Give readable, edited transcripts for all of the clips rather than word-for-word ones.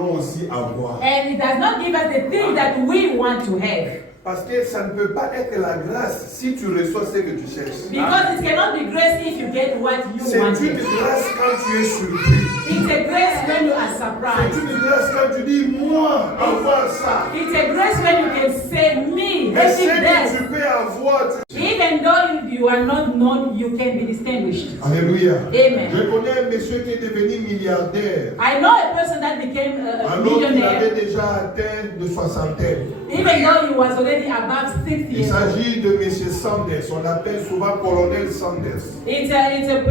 aussi avoir. And it does not give us the things that we want to have. Parce que ça ne peut pas être la grâce si tu reçois ce que tu cherches. Because it cannot be grace if you get what you C'est want. une grâce quand tu es surpris. It's a grace when you are C'est surprised. une grâce quand tu dis, moi, avoir ça. It's a grace when you can say, me, Mais ce having que that. tu peux avoir, Even though you are not known, you can be distinguished. Alléluia. Amen. Je connais un monsieur qui est devenu milliardaire. I know a person that became a Alors qu'il avait millionaire, déjà atteint de soixantaine. even though he was already above 60 Il years old. s'agit de monsieur Sanders. On l'appelle souvent colonel Sanders. It's a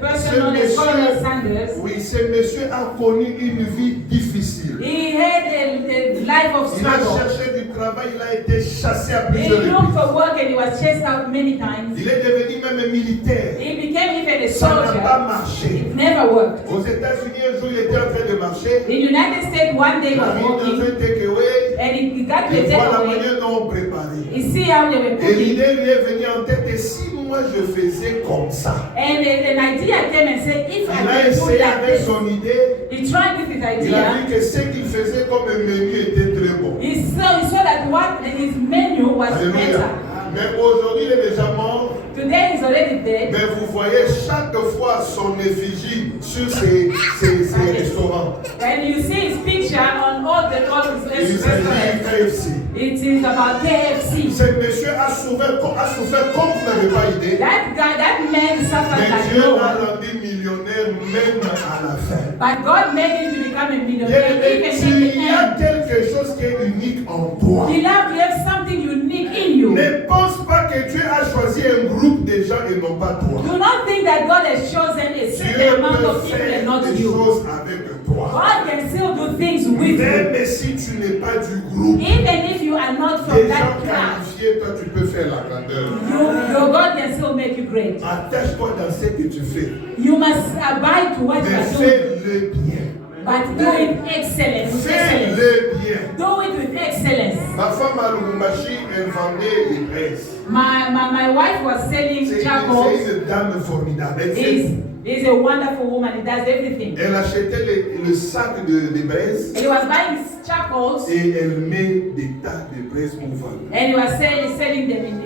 person known as Colonel Sanders. Oui, ce monsieur a connu une vie difficile. He had a life of Il a struggle. cherché du travail, il a été chassé à He plusieurs looked reprises. for work and he was chased out many times. Il est devenu même militaire. He became even a Ça n'a pas soldier. marché. It never worked. Aux États-Unis, un jour, il était en train de marcher. In the United States, one day Il he was arrive dans walking un takeaway. and he got to a Il voit la takeaway. manière dont on préparait. You see how they were Et cooking. l'idée lui est venue en tête. Et si moi je faisais comme ça? And an idea came and said, if Il a I can do essayé that, avec this. son idée. He tried with his Il a vu idea. que ce qu'il faisait comme un menu était très bon. He saw that what his menu was Alléluia. better. Mais aujourd'hui, il est déjà mort. Today he's already dead. Mais vous voyez chaque fois son effigie sur ses restaurants. And you see his picture on all his Il s'agit restaurants. KFC. It is about KFC. Ce monsieur a souffert comme vous n'avez pas idée. That guy, that man suffered Mais like Dieu no l'a one. rendu millionnaire même à la fin. But God made him to become a millionaire. Bien-aimé, Even in the il y a end, quelque chose qui est unique en toi. beloved, you have something unique in you. Ne pense pas que Dieu a choisi un groupe de gens et non pas toi. Do not think that God has chosen a Dieu certain amount peut of people faire and not des you. choses avec toi. God can still do things with you. Même si tu n'es pas du groupe, Even if you are not from des that gens class, qualifiés, toi tu peux faire la grandeur. your God can still make you great. Attache-toi dans ce que tu fais. You must abide to what you Mais are doing, fais-le bien. but do it excellent. With excellence. Fais-le bien. Do it with excellence. Ma femme à Lubumbashi, elle vendait les braises. My wife was selling C'est charcoal. une dame formidable. Elle fait- Is a wonderful woman. He does everything. Elle achetait le sac de braises He was buying charcoals et elle met des tas de braises pour vendre. and he was selling them in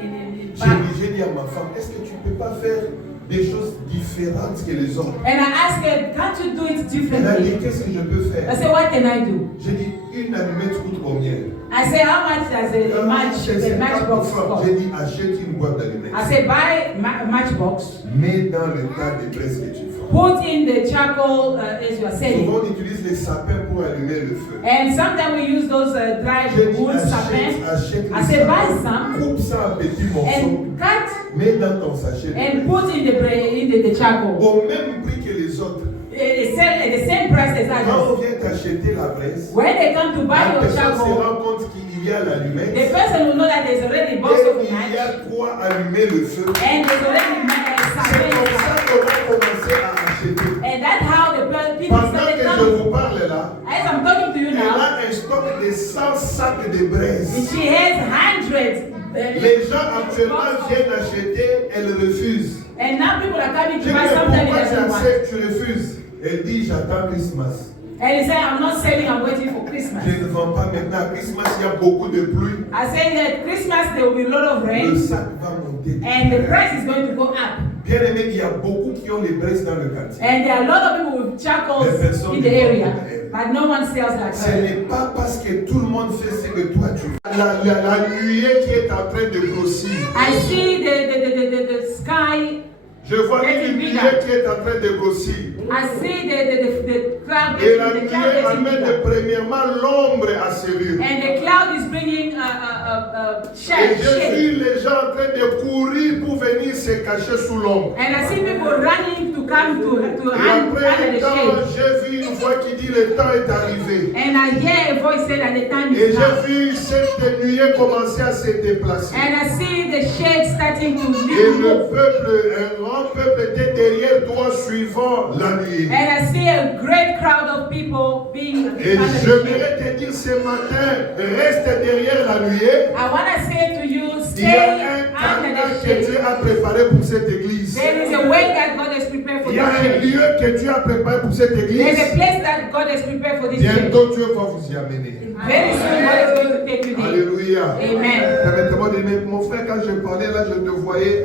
bags. J'ai dit à ma femme, est-ce que tu ne peux pas faire des choses différentes que les autres? And I asked her, can't you do it Elle a dit, differently? qu'est-ce que je peux I faire? said, what can I do? J'ai dit, une allumette coûte combien? I said, how much does a matchbox cost? J'ai dit, achète une boîte d'allumettes. I said, buy a matchbox, Mets dans le tas de braises que tu vends. put in the charcoal as you are selling. Souvent, on utilise les sapins pour allumer le feu. And sometimes we use those dried J'ai dit, wood achète sapins. I les said, buy sapins. some Coupe ça en petits morceaux. and cut Mets dans ton sachet. de and braises. put in the charcoal. Au même prix que les autres. They sell at the same price as Quand on others. vient t'acheter la braise, When they come to buy la your personne se charcoal, rend compte qu'il y a l'allumette the person will know that there's already a box et of il y match a quoi allumer le feu. and there's already C'est comme ça sapin. qu'on va commencer à acheter. And that's how the people Pendant started que je coming. vous parle là, As I'm talking to you elle now, a un stock de 100 sacs de braise. she has hundreds. Les gens actuellement viennent acheter, elles refusent. And now people are coming Je to dis, buy mais something pourquoi that tu doesn't want. acceptes, tu refuses? Elle dit, j'attends Christmas. And he said, I'm not selling, I'm waiting for Christmas. Je ne vends pas maintenant. À Christmas, il y a beaucoup de pluie. I said that Christmas there will be a lot of Le rain sac va monter. and the price is going to go up. Bien aimé, il y a beaucoup qui ont les braises dans le quartier. And there are a lot of people with charcoals in the area, but no one sells like Ce her. n'est pas parce que tout le monde fait ce que toi tu fais. La nuée qui est en train de grossir. I see the sky. Je vois une nuée qui est en train de grossir. I see the cloud. Et la The nuée cloud getting amène bigger. premièrement l'ombre à sévir. And the cloud is bringing Et shade. j'ai vu les gens en train de courir pour venir se cacher sous l'ombre. And I see people running to come to Et hide après under un the temps, shade. j'ai vu une voix qui dit le temps est arrivé. And I hear a voice say that the time Et is now. j'ai vu cette nuée commencer à se déplacer. And I see the shade starting to Et le move. peuple, un grand peuple était derrière toi suivant la nuée. And I see a great crowd of people being Et under the shade. j'aimerais te dire ce matin, reste derrière la nuée. I want to say to you, Il y a stay un time that que Dieu a préparé pour cette église. there is a way that God has prepared for Il y a un this church. lieu que Dieu a préparé pour cette There's église. a place that God has prepared for this church. Bientôt Dieu va vous y amener. Very soon God is going to take you there. Alléluia. Amen. Permettez-moi de dire, mon frère, quand je parlais là, je te voyais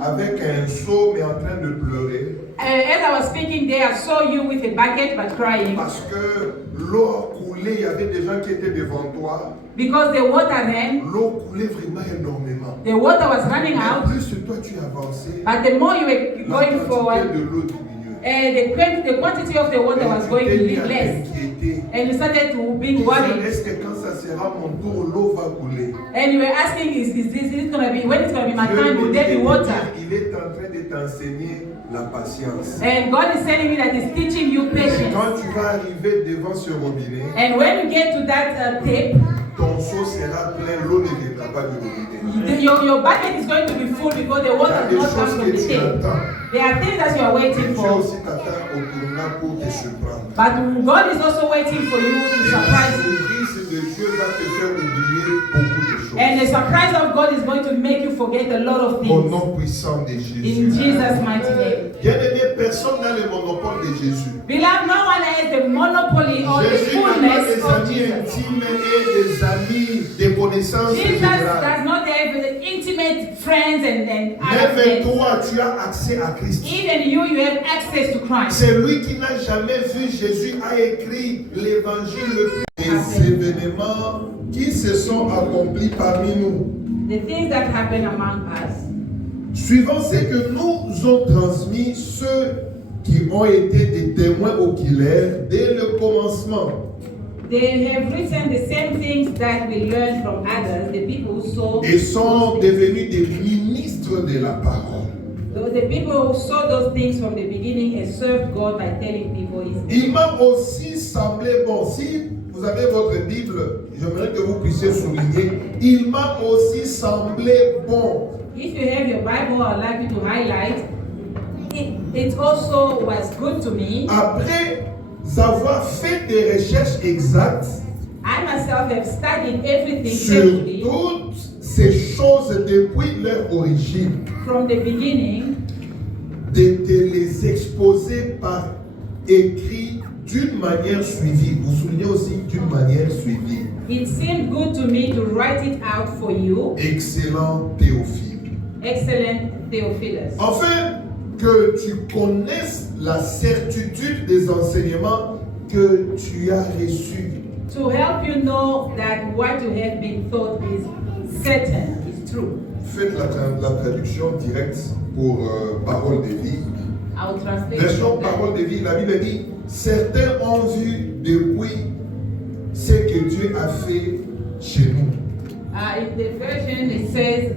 avec un seau, mais en train de pleurer. As I was speaking there, I saw you with a bucket but crying. Parce que l'eau a coulé, il y avait des gens qui étaient devant toi. Because the water ran, L'eau coulait vraiment énormément. the water was running Et out, plus toi tu avançais, but the more you were la going quantité forward, de l'eau diminuait. the quantity of the water was going to be less. And you started to be worried. Est-ce que quand ça sera mon tour, l'eau va couler? And you were asking, is it going to be, when it's going to be my time, will there be water? Il est en train de t'enseigner la patience. And God is telling me that He's teaching you patience. Quand tu vas arriver devant ce robinet, And when you get to that tape, ton seau sera plein, l'eau ne viendra pas du robinet. your bucket is going to be full because the Il y water a does des not come choses from que the tu tape. attends. There are things that you are waiting Dieu for. aussi t'attend au tournant pour te surprendre. But God is also waiting for you to Et la surprise you. surprise de Dieu va te faire oublier beaucoup de choses. And the surprise of God is going to make you forget a lot of Au things. nom puissant de Jésus. In Jesus' mighty name. Bien-aimé, personne n'a le monopole de Jésus. Beloved, no one has the monopoly or the Jésus n'a pas fullness des of amis Jesus. intimes et des amis, des connaissances Jesus générales. does not have the intimate friends and Même other friends. toi, tu as accès à Christ. Even you have access to Christ. C'est lui qui n'a jamais vu Jésus a écrit l'évangile le plus. Les événements qui se sont accomplis parmi nous, The things that happen among us, suivant ce que nous ont transmis ceux qui ont été des témoins oculaires dès le commencement. they have written the same things that we learned from others, the people who saw. Et sont devenus des ministres de la parole. The people who saw those things from the beginning and served God by telling people His name. Il m'a aussi semblé bon, si vous avez votre Bible, j'aimerais que vous puissiez souligner, il m'a aussi semblé bon. If you have your Bible, I'd like you to highlight. It also was good to me. Après avoir fait des recherches exactes I myself have studied everything sur carefully toutes ces choses depuis leur origine, from the beginning, de les exposer par écrit d'une manière suivie. Vous soulignez aussi d'une manière suivie. it seemed good to me to write it out for you, Excellent Théophile. excellent Theophilus. Afin que tu connaisses la certitude des enseignements que tu as reçus. To help you know that what you have been taught is certain, is true. Faites la traduction directe pour Parole de vie. I will translate. Version from that. Parole de vie, la Bible dit, certains ont vu depuis ce que Dieu a fait chez nous. In the version, it says,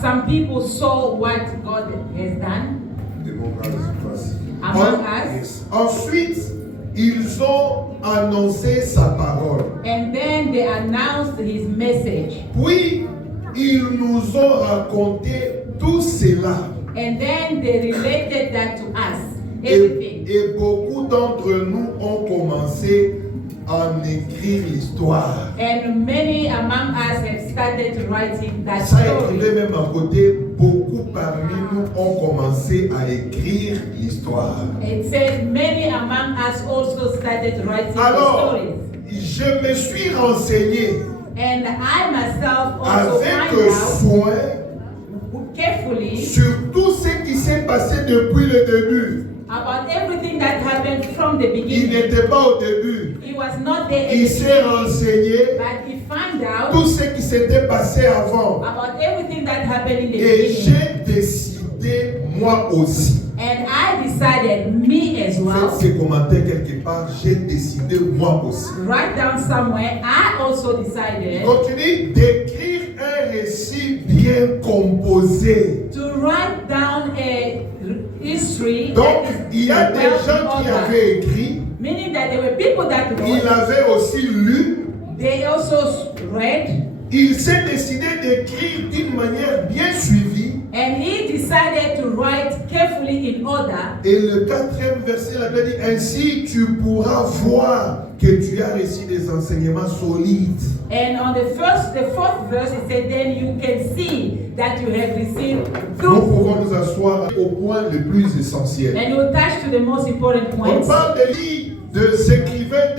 some people saw what God has done among us. Ensuite, ils ont annoncé sa parole. And then they announced His message. Puis, ils nous ont raconté tout cela. And then they related that to us. Everything. Et beaucoup d'entre nous ont commencé à en écrire l'histoire. And many among us have started writing that Ça story. écrivait même à côté, beaucoup parmi nous ont commencé à écrire l'histoire. It says many among us also started writing the Alors, stories. je me suis renseigné And I myself also avec find out soin carefully sur tout ce qui s'est passé depuis le début. about everything that happened from the Il beginning. n'était pas au début. He was not there at Il the s'est beginning, renseigné but he found out tout ce qui s'était passé avant. about everything that happened in the Et beginning. j'ai décidé moi aussi. And I decided, me as well, Faites ces commentaires quelque part, j'ai décidé moi aussi. write down somewhere, I also decided Continue d'écrire un récit bien composé. to write down a history Donc, that is il y a des well gens qui organized. avaient écrit, Meaning that there were people that ils wrote, avaient aussi lu, they also read, il s'est décidé d'écrire d'une manière bien suivie And he decided to write carefully in order. Et le 4e verset, la Bible dit, ainsi tu pourras voir que tu as reçu des enseignements solides. And on the 4th verse, it said, then you can see that you have received Nous through. pouvons nous asseoir au point le plus essentiel. And you touch to the most important On points. parle des écrivains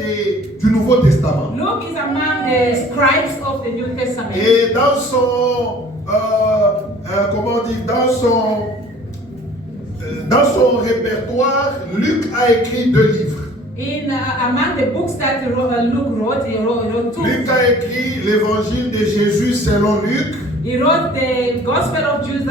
du Nouveau Testament. Luke is among the scribes of the New Testament. Et dans son, comment on dit, dans son répertoire, Luc a écrit 2 livres. Among the books that Luke wrote, he wrote 2. Luc a écrit l'évangile de Jésus selon Luc. He wrote the Gospel of Jesus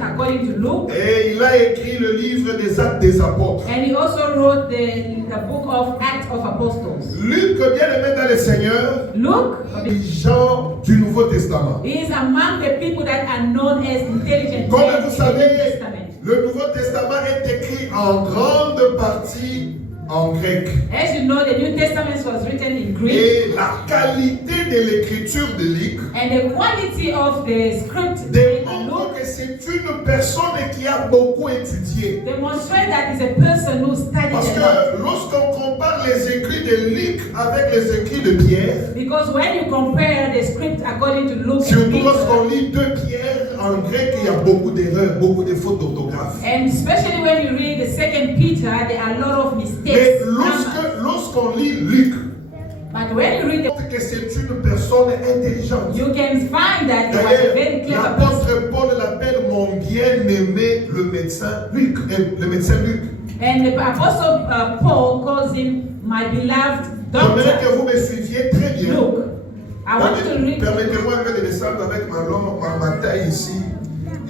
according to Luke. Et il a écrit le livre des Actes des Apôtres. And he also wrote the book of Acts of Apostles. Luc, bien aimé dans le Seigneur, Luke les gens du Nouveau Testament. is among the people that are known as intelligent Comme men vous in the savez, New Testament. le Nouveau Testament est écrit en grande partie en grec. As you know, the New Testament was written in Greek. Et la qualité de l'écriture de Luc And the quality of the script in démontre Luke que c'est une personne qui a beaucoup étudié. demonstrate that is a person who studied Parce a lot. que lorsqu'on compare les écrits de Luc avec les écrits de Pierre, Because when you compare the script according to Luke and surtout lorsqu'on Peter, lit 2 Pierre en grec, il y a beaucoup d'erreurs, beaucoup de fautes d'orthographe. and especially when you read the 2nd Peter, there are a lot of Mais mistakes. lorsqu'on lit Luc, But when you read que c'est une personne intelligente. you can find that he was a very D'ailleurs, clever person. l'apôtre Paul l'appelle mon bien-aimé le médecin Luc. Le médecin Luc. And the apostle Paul calls him my beloved J'aimerais doctor. que vous me suiviez très bien. Look, I want you to read. Permettez-moi un peu de descendre avec ma taille ici.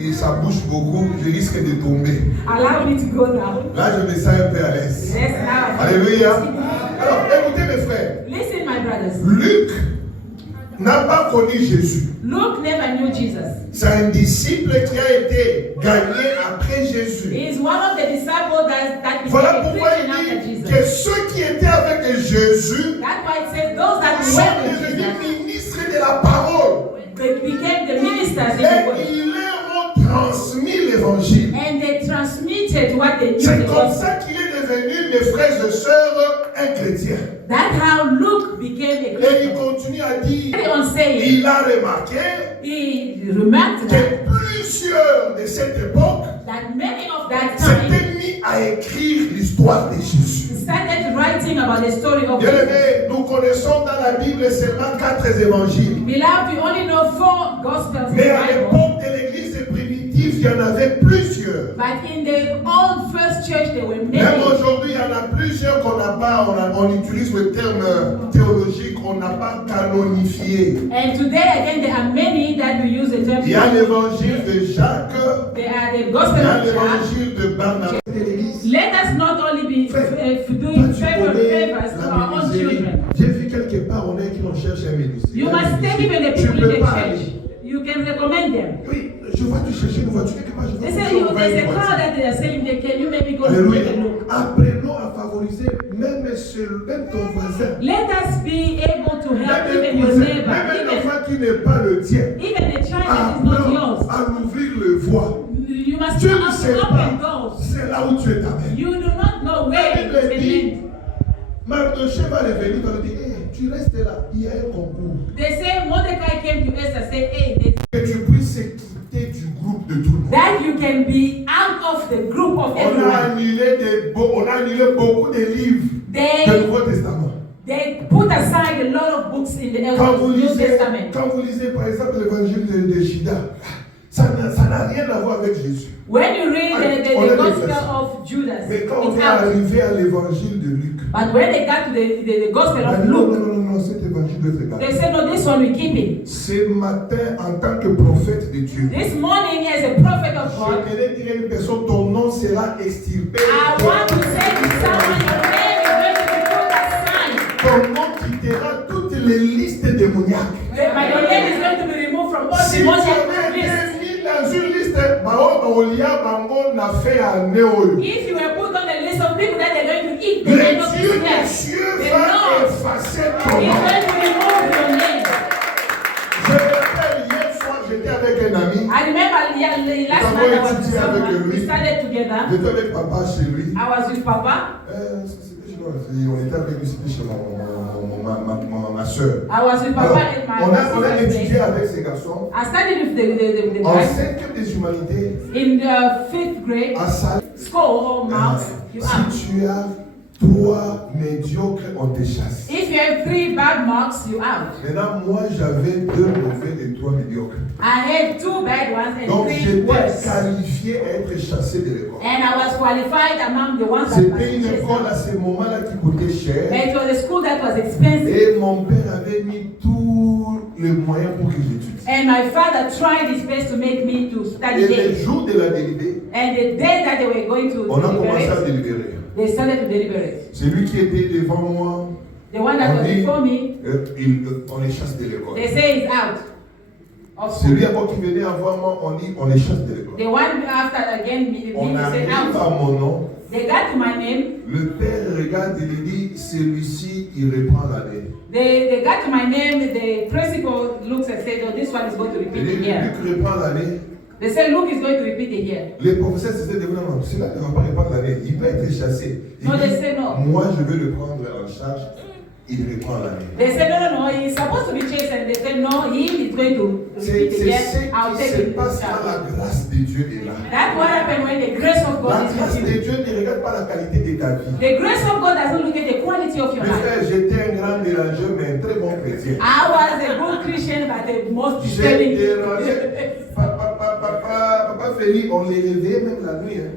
Et ça bouge beaucoup, je risque de tomber. Allow me to go now. Là, je me sens un peu à l'aise. Yes, now. Alléluia. Alors, écoutez mes frères. Listen, my brothers. Luc n'a pas connu Jésus. Luke never knew Jesus. C'est un disciple qui a été gagné après Jésus. He is one of the disciples that Voilà became a pourquoi Christian il after dit Jesus. que ceux qui étaient avec Jésus That's why it says those that sont were with devenus Jesus, ministres de la parole. they became the ministers in the Et world. ils leur ont transmis l'évangile. And they transmitted what they knew. C'est the comme gospel. ça qu'il est devenu, mes frères et sœurs, un chrétien. That's how Luke became a Et il Christian. continue à dire, Carry on saying, il a remarqué he remarked that, que plusieurs de cette époque that many of that time s'étaient mis à écrire l'histoire de Jésus. started writing about the story of Bien Jesus. aimé, nous connaissons dans la Bible seulement 4 évangiles. Beloved, we only know 4 gospels in Mais the à Bible. l'époque de l'église primitive, il y en avait plusieurs. But in the old first church, there were Même many. aujourd'hui, il y en a plusieurs qu'on n'a pas, on utilise le terme théologique, on n'a pas canonifié. And today, again, there are many that we use the term. Il y a l'évangile de Jacques, There are the il gospel y a of John. l'évangile de Barnabas. Let us not only be doing favors to our own children. J'ai vu quelque part, on est qui l'on cherche un ministère. You must take even the Tu people peux in the pas church. aller. You can recommend them. Oui, je vais te chercher une voiture quelque part. Je They vais say there's a car that they are saying, can you maybe go to Alléluia. take a look? Apprenons à favoriser même ton voisin. Let us be able to help Même even your un neighbor, enfant qui n'est pas le tien. even the child that is not Apprends yours. à ouvrir le voie. You must Tu know ne how sais to pas, open doors. c'est là où tu es amené. You do not know where it La Bible is dit, end. Mardoché va revenir, va lui dire, hey, tu restes là, il y a un concours. They say Mordecai came to Esther and said, hey, Que tu puisses quitter du groupe de tout le monde. that you can be out of the group of On a everyone. annulé beaucoup de livres du They, Nouveau Testament. they put aside a lot of books in the New Testament. Quand vous lisez par exemple l'évangile de Judas, ça n'a rien à voir avec Jésus. When you read On the a Gospel des of Judas, Mais quand on it's est out. arrivé à l'évangile de Luc, But when they got to the Gospel on a of dit, non, Luke, non, non, non, cet évangile doit être they gardé. said, no, this one we keep it. Ce matin, en tant que prophète de Dieu, This morning, as a prophet of je God, voudrais dire à une personne, ton nom sera extirpé. I want to say to someone, your name is going to be put aside. Ton nom quittera toutes les listes démoniaques. But your name is going to be removed from all Si the tu demonic avais lists. été mis dans une liste, If you were put on a list of people that they're going to eat the le end of Dieu this des year, cieux the va Lord effacer is ton nom. going to remove your name. Je me rappelle, hier soir, j'étais avec un ami. I remember last Nous month I avons was with étudié avec someone. We lui. started together. J'étais avec papa chez lui. I was with Papa. On était avec lui, c'était chez ma soeur. I was with Papa and my On a sister's étudié place. avec ces garçons. I studied with the En guys 5e des humanités, in the 5th grade à Salé, school or Mount. You are. si tu as 3 médiocres, on te chasse. If you have 3 bad marks, you out. Maintenant, moi, j'avais 2 mauvais et 3 médiocres. I had 2 bad ones and Donc, 3 j'étais worse. qualifié à être chassé de l'école. And I was qualified among the ones that C'était une was école à ce moment-là qui coûtait cher. It was a school that was expensive. Et mon père avait mis tous les moyens pour que j'étudie. And my father tried his best to make me to study Et le there. jour de la délibérée, And the day that they were going to on a commencé à deliberate, délibérer. they started to deliberate. Celui qui était devant moi, The one that on was dit, before me, on les chasse de l'école. they say he's out of school. Celui avant qui venait avant moi, on dit, on les chasse de l'école. The one after again me, On they arrive say out. à mon nom. They got to my name. Le père regarde et lui dit, celui-ci, il reprend l'année. They got to my name. The principal looks and says, "Oh, this one is going to Et repeat lui, the year." Luc reprend l'année. They say Luke is going to repeat the year. Les professeurs se disaient, non, celui-là ne va pas reprendre l'année. Il peut être chassé. Il No, dit, they say no. moi, je vais le prendre en charge. Il reprend l'année. They say no. He's supposed to be chased, and they say no. He is going to C'est repeat the ce year. I'll qui take se it. passe quand la grâce de Dieu est là. That's what happened when the grace of La God is grâce with de you. Dieu ne regarde pas la qualité de ta vie. The grace of God doesn't look at the quality of your Mes life. frères, j'étais un grand dérangeur, mais un très bon chrétien. I was a good Christian, but the most J'ai disturbing. dérangé. Papa Félix, on les réveillait même la nuit. Hein.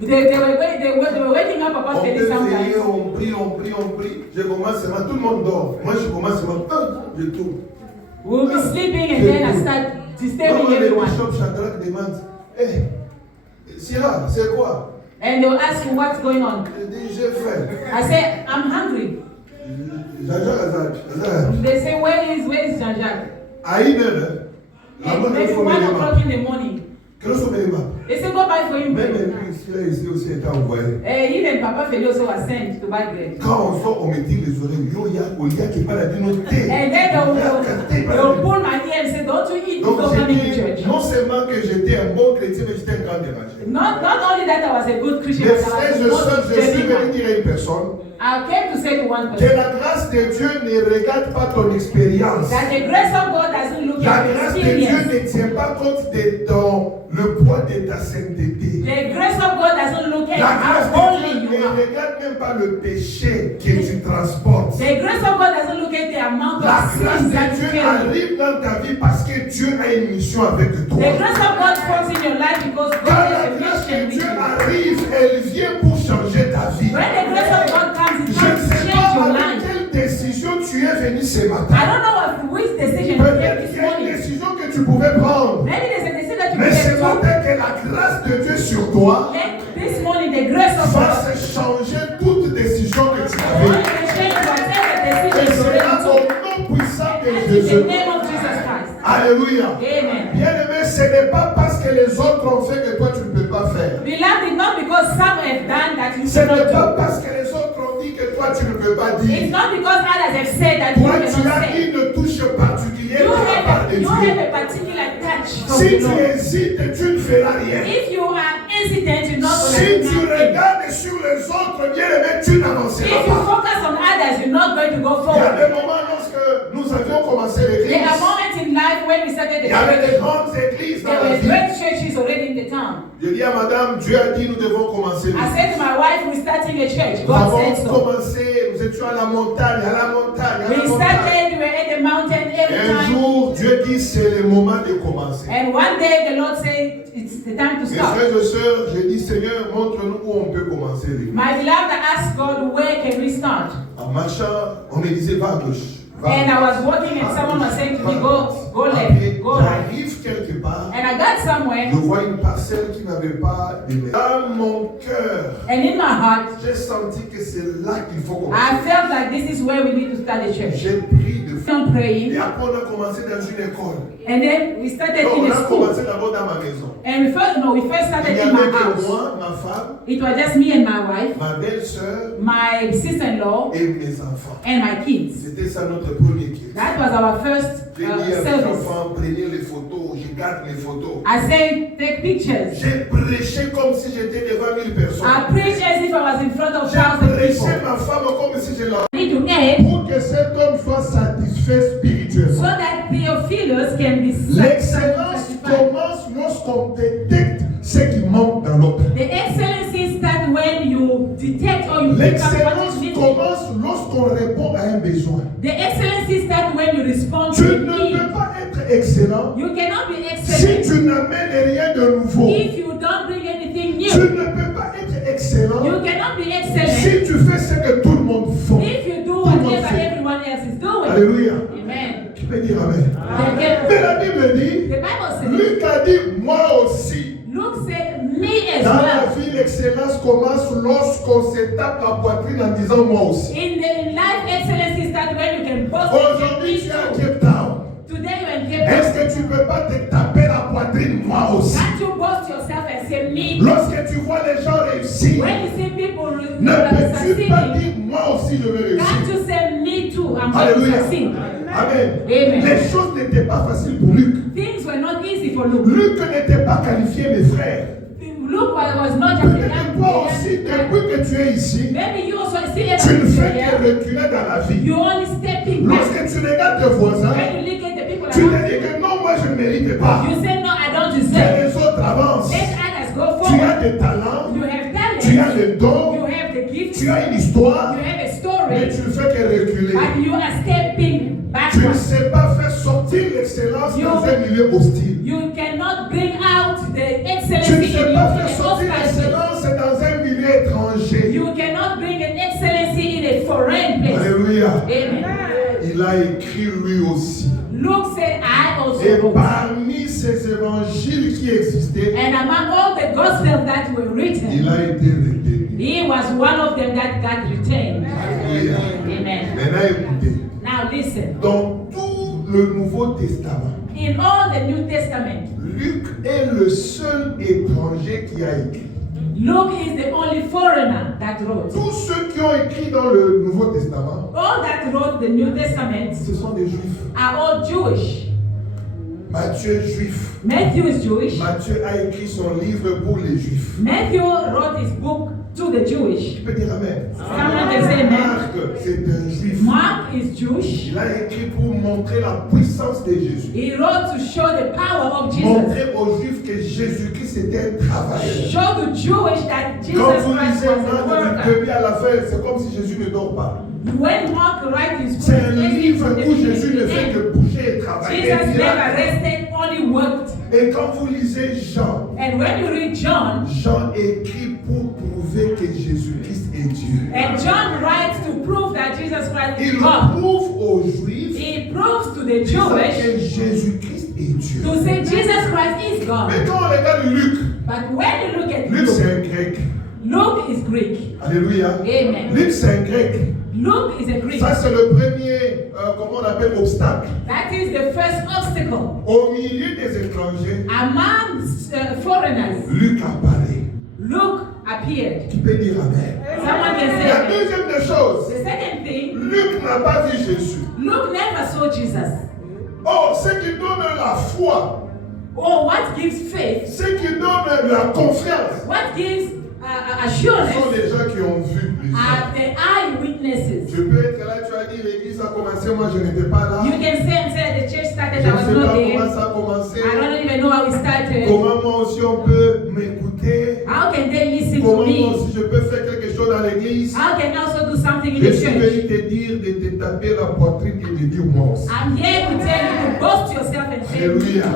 They were waking up On about peut 30 sometimes. veiller, on prie. Je commence seulement, tout le monde dort. Moi, je commence seulement, je tourne. We'll be sleeping and then I start disturbing Le everyone. bishop Shadrach demande, hé, Syrah, c'est quoi? And they'll ask you what's going on. Je dis, j'ai faim. I say, I'm hungry. Jean-Jacques, They say, where is Jean-Jacques? à 1h, la And bonne maybe 1 o'clock in the morning. Quel sont mes mains? They say, go buy for him Même bread. lui, ici aussi été envoyé. Even Papa Feli also was sent to buy bread. Quand on sort, on me tire les oreilles. Yo, il y a qui parle à dire notre thé. And then they'll pull my ear and say, don't you eat Donc, before coming to j'étais, church. non seulement que j'étais un bon chrétien, mais j'étais un grand dérangeur. Not only that I was a good Christian, Mes but I frères was et a sœurs, good je suis venu man. dire à une personne I came to say to one que person la grâce de Dieu ne regarde pas ton expérience. that the grace of God doesn't look La at your grâce de Dieu experience. ne tient pas compte de le poids de ta sainteté. The grace of God doesn't look at La grâce how de holy Dieu you ne are. regarde même pas le péché que tu transportes. The grace of God doesn't look at the amount La of grâce sins that de you Dieu carry. arrive dans ta vie parce que Dieu a une mission avec toi. The grace of God falls in your life because Quand God la has a grâce mission de with Dieu you. arrive, elle vient pour changer ta vie. When the grace of God comes, it Je ne comes to sais change your pas avec life. quelle décision tu es venu ce I matin. don't know which decision you Peut-être take qu'il this y a une morning. décision que tu pouvais prendre. Maybe there's a decision that you Mais can ce take. matin que la grâce de Dieu sur toi Let this morning the grace of va God se changer toute décision que tu will avais. change whatever Et decision you c'est already au took. nom puissant de And in the Jésus. name of Jesus Christ. Alléluia. Amen. Bien-aimé, ce n'est pas parce que les autres ont fait que toi tu ne peux pas faire. Beloved, it's not because some have done that you Ce n'est pas cannot do. parce que les autres ont dit que toi tu ne peux pas dire. It's not because others have said that you Toi tu cannot as say. une touche particulière de la part de You Dieu. have a particular touch from Si the tu Lord. hésites, tu ne feras rien. If you are hesitant, you're not going Si to do tu nothing. regardes sur les autres, bien-aimé, tu If n'avanceras you pas. focus on others, you're not going to go Il y a forward. des moments lorsque nous avions commencé There l'église, are moments in life when we started il the y avait des church. grandes églises dans There la were ville. great churches already in the town. Je dis à madame, Dieu a dit nous devons commencer I l'église. said to my wife, we're starting a church. Nous God avons said so. commencé, nous étions à la montagne, à la montagne, à We la montagne. started, we were at the mountain every Un time. jour, Dieu dit c'est le moment de commencer. And one day the Lord said, it's the time to Mes stop. frères et sœurs, j'ai dit Seigneur, montre-nous où on peut commencer l'église. My beloved, I asked God, where can we start? En marchant, on me disait va à gauche. Va à And I gauche. was walking and someone was saying to me, Va à go gauche. left, Après, go right. j'arrive quelque part. And I got somewhere, Je vois une parcelle qui n'avait pas de maison. Dans mon cœur, and in my heart, j'ai senti que c'est là qu'il faut I commencer. felt like this is where we need to start a church. J'ai pris de I'm praying, Et après, on a commencé dans une école. and then we started Donc, in on a a school. commencé d'abord dans ma maison. And we first Il started n'y in avait my que house. moi, ma femme, It was just me and my wife, ma belle-sœur my sister-in-law, et mes enfants. and my kids. C'était ça notre premier kids. That was our first J'ai dit à mes service. enfants, prenez les photos, je garde les photos. I said, take pictures. J'ai prêché comme si j'étais devant 1000 personnes. I preached as if I was in front of J'ai thousands of prêché people. ma femme comme si je l'avais. I need to end Pour que cet homme soit satisfait so spirituellement. that Theophilus can be L'excellence satisfied. commence lorsqu'on détecte ce qui manque dans l'autre. The excellency starts when you detect or you pick up what L'excellence is missing. commence lorsqu'on répond à un besoin. The excellency starts when you respond Tu to a ne need. peux pas être excellent You cannot be si excellent tu n'amènes rien de nouveau. if you don't bring anything Tu new. ne peux pas être excellent You cannot be excellent si tu fais ce que tout le monde fait. if you do Tout le monde whatever fait. everyone else is doing. Alléluia. Amen. Tu peux dire Amen. Again, Mais la Bible dit, the Bible says, Luc a dit, moi aussi. Luke said, me as Dans la well. vie, l'excellence commence lorsqu'on se tape la poitrine en disant moi aussi. In life, excellency starts when you can boast. Aujourd'hui, tu es à Cape Town. Today you are in Est-ce que tu ne peux pas te taper la poitrine moi aussi? Can't you boast yourself and say me? Lorsque tu vois les gens réussir, When you see people ne peux-tu succeeding, pas dire moi aussi je vais can't réussir? you say me too? I'm going to Alléluia. succeed. Amen. Amen. Les choses n'étaient pas faciles pour Luc. Things were not easy for Luke. Luc n'était pas qualifié, mes frères. Luke was not just a Peut-être young que toi aussi, depuis que tu es ici, Maybe you also see tu ne fais everything que here. reculer dans la vie. You only stepping back. Lorsque tu regardes tes voisins, When you look at the people tu te around dis que non, moi je ne mérite pas. you say, no, I don't Que deserve. les autres avancent. Let others go Tu forward. as des talents, You have talent. tu as des You dons, have the gift. tu as une histoire, You have a mais story. tu ne fais que reculer. But you are stepping Tu ne backwards. sais pas faire sortir l'excellence You- dans un milieu hostile. You cannot bring out the Tu ne excellency in sais you pas in faire an sortir hostile l'excellence dans un milieu étranger. You cannot bring an excellency in a foreign place. Alléluia. Amen. Il a écrit lui aussi. Luke said, I also Et wrote. parmi ces évangiles qui existaient, And among all the gospels that were il written, a été retenu. he was one of them that got retained. Alléluia. Amen. Maintenant écoutez, Now listen. dans tout le Nouveau Testament, In all the New Testament, Luc est le seul étranger qui a écrit. Luke is the only foreigner that wrote. Tous ceux qui ont écrit dans le Nouveau Testament, All that wrote the New Testament ce sont des Juifs. are all Jewish. Matthieu est juif. Matthew is Jewish. Matthieu a écrit son livre pour les Juifs. Matthew wrote his book to the Jewish. Tu peux dire Amen. Someone can say amen. Marc, c'est un juif. Mark is Jewish. Il a écrit pour montrer la puissance de Jésus. He wrote to show the power of Jesus. Montrer aux Juifs que Jésus-Christ était un travailleur. Show the Jewish that Quand Jesus vous Christ lisez was a Marc du worker. début à la fin, c'est comme si Jésus ne dort pas. When Mark writes his book, C'est un it's livre from the où Jésus ne beginning to the fait end. que bouger et travailler. Jesus never rested, only worked. Et quand vous lisez Jean, And when you read John, Jean écrit pour prouver que Jésus-Christ est Dieu. and John writes to prove that Jesus Christ is Il God, prouve aux Juifs he proves to the disant Jewish que Jésus-Christ est Dieu. to say Jesus Christ is God. Mais quand on regarde Luc, But when you look at Luc c'est Luke, un grec. Luke is Greek. Alléluia. Amen. Luc c'est un grec. Luke is a Greek. Ça c'est le premier, comment on appelle, obstacle. That is the first obstacle. Au milieu des étrangers, Among foreigners, Luc apparaît. Luke appeared. Qui peut dire Amen? Someone can La say amen. deuxième des choses, The second thing, Luc n'a pas vu Jésus. Luke never saw Jesus. Or, ce qui donne la foi, Oh, what gives faith? ce qui donne la confiance, What gives ce sont assurance les gens qui ont vu les are gens. the eyewitnesses. Je peux être là, tu as dit l'église a commencé, moi je n'étais pas là. You can say and say the church Je started, ne I was sais not pas comment there. ça a commencé. I don't even know how it started. Comment moi aussi on peut m'écouter. How can they listen Comment to moi me? aussi je peux faire quelque chose dans l'église. How can I also do something in Je the suis church? venu te dire de te taper la poitrine et de dire moi aussi. I'm here to tell you to boast yourself and say, Alléluia.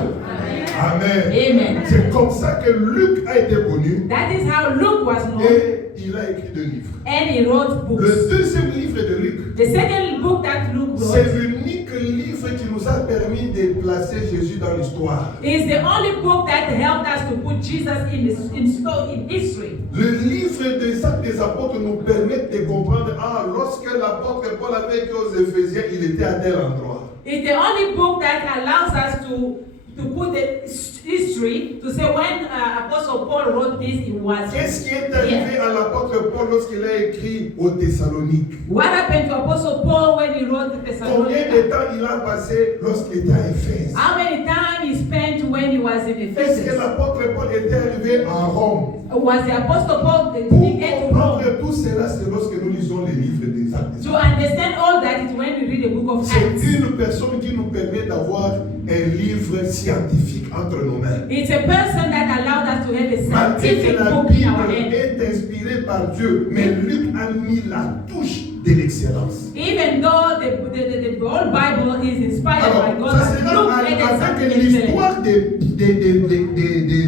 Amen. Amen. C'est comme ça que Luc a été connu That is how Luke was known, et il a écrit 2 livres. and he wrote books. Le deuxième livre de Luc, The second book that Luke c'est wrote l'unique livre qui nous a permis de placer Jésus dans l'histoire. It's the only book that helped us to put Jesus in history. Le livre des Actes des Apôtres nous permet de comprendre, lorsque l'apôtre Paul avait été aux Éphésiens, il était à tel endroit. It's the only book that allows us to put the history, to say when Apostle Paul wrote this, it was. Qu'est-ce qui est arrivé à l'apôtre Paul lorsqu'il a écrit aux Thessaloniques? What happened to Apostle Paul when he wrote the Combien de Thessalonians? temps il a passé lorsqu'il était à Éphèse? How many time he spent when he was in Est-ce que Ephesus? l'apôtre Paul était arrivé à Rome? Was the Apostle Paul did Pour he get to comprendre Rome? tout cela, c'est lorsque nous lisons les livres des Actes. To understand all that is when we read the book of C'est Acts. une personne qui nous permet d'avoir un livre scientifique entre nos mains. It's a person that allowed us to have a Malgré scientific que la book in our Bible hand. est inspirée par Dieu, mais Luc a mis la touche de l'excellence. Even though the whole Bible is inspired by Alors, God, ça but sera Luke added avec something excellent. l'histoire de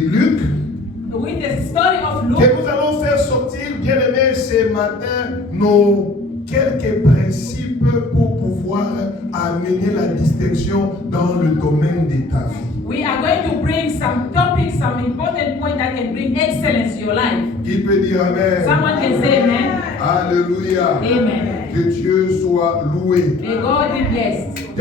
Luc With the story of que Luke, nous allons faire sortir, bien aimés, ce matin, nos quelques principes pour pouvoir amener la distinction dans le domaine de ta vie. we are going to bring some topics, some important points that can bring excellence to your life. Qui peut dire Amen? Someone can say amen. Alléluia. Amen. Que Dieu soit loué. May God be blessed.